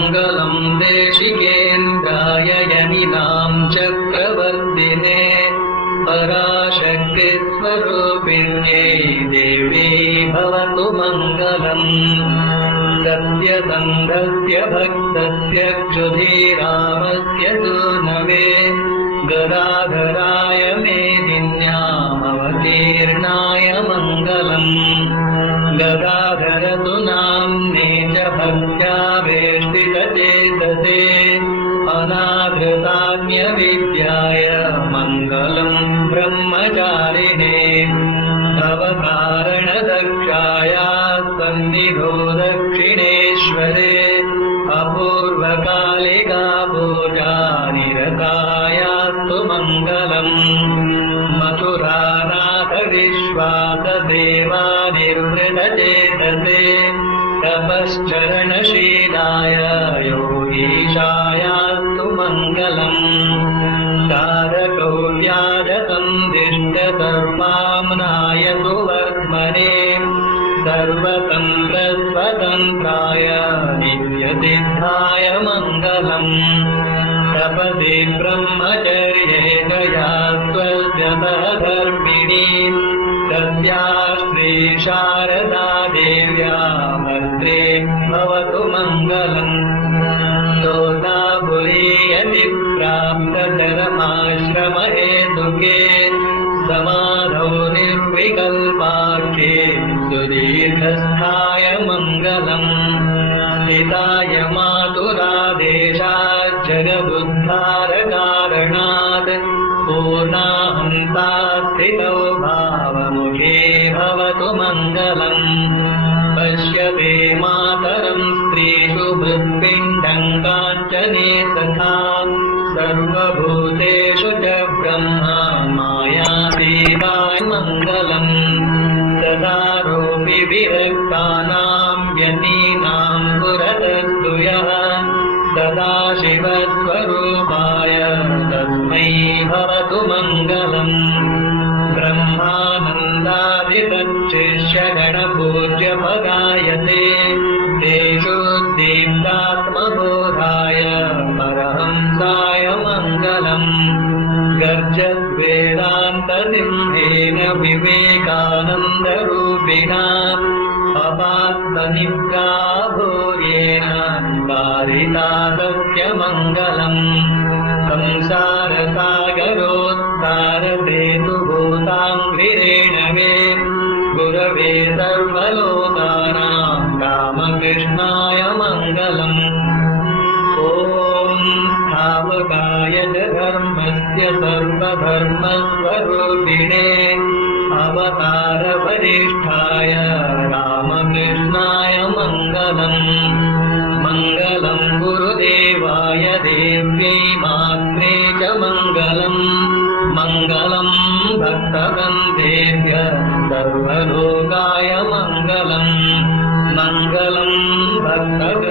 मङ्गलं देशिकेन्द्राय यमिनां चक्रवर्तिने पराशक्तिस्वरूपिण्यै देवी भवतु मङ्गलम्। सत्यसन्धस्य भक्तस्य क्षुधीरामस्य सूनवे गदाधराय मेदिन्यामवतीर्णाय मङ्गलम्। गदाधर तु नाम्ने च भक्त्या वेष्टितचेतसे अनादृतान्यविद्याय मङ्गलम् ब्रह्मचारिणे। अवकारणदक्षाया सन्निधो दक्षिणेश्वरे अपूर्वकालिका पूजा निरतायास्तु मङ्गलम्। मथुरानाथ विश्वासदेवा निर्वृतचेतसे तपश्चरणशीलाय योगीशायास्तु मङ्गलम्। तारकौर्याजसन्दिष्टधर्माम्नाय सुवर्त्मने सर्वतन्त्रस्वतन्त्राय नित्यसिद्धाय मङ्गलम्। तपसि ब्रह्मचर्ये गया स्वस्यतधर्मिणी तस्या श्रीशारदा देव्या भद्रे भवतु मङ्गलम्। तोतापुरीयति प्राप्तचरमाश्रमहेतुके समाधौ निर्विकल्पाख्ये सुदीर्घस्थाय मङ्गलम्। हिताय मातुरादेशात् जगदुद्धारकारणात् पूर्णाहन्ता स्थितौ भावमुखे भवतु मङ्गलम्। पश्यते मातरं स्त्रीषु हृत्पिण्डं काञ्चने तथा सर्वभूतेषु च ब्रह्मा मायातीताय मङ्गलम्। सदारोऽपि विरक्तानां व्यतीनां पुरतस्तु यः सदाशिवस्वरूपाय तस्मै भवतु मङ्गलम्। ब्रह्मानन्दादितच्शिष्यगणपूज्यपगायते तेषु दीप्तात्मबोधाय परहंसाय मङ्गलम्। गर्जद्वेदान्तसिंहेन विवेकानन्दरूपिणा अपात्तनिद्राभूर्येण कारितातस्य मङ्गलम्। संसारसागरोत्तारसेतुभूताङ्घ्रिरेणवे गुरवे सर्वलोकानां रामकृष्णाय मङ्गलम्। ॐ स्थावकाय च धर्मस्य सर्वधर्मस्वरूपिणे अवतारवरिष्ठाय रामकृष्णाय मङ्गलम्। मङ्गलं गुरुदेवाय देव्यै मात्रे च मङ्गलम्। मङ्गलं भक्तवन्देभ्य सर्वलोकाय मङ्गलम्। मङ्गलं भक्तवन्देभ्य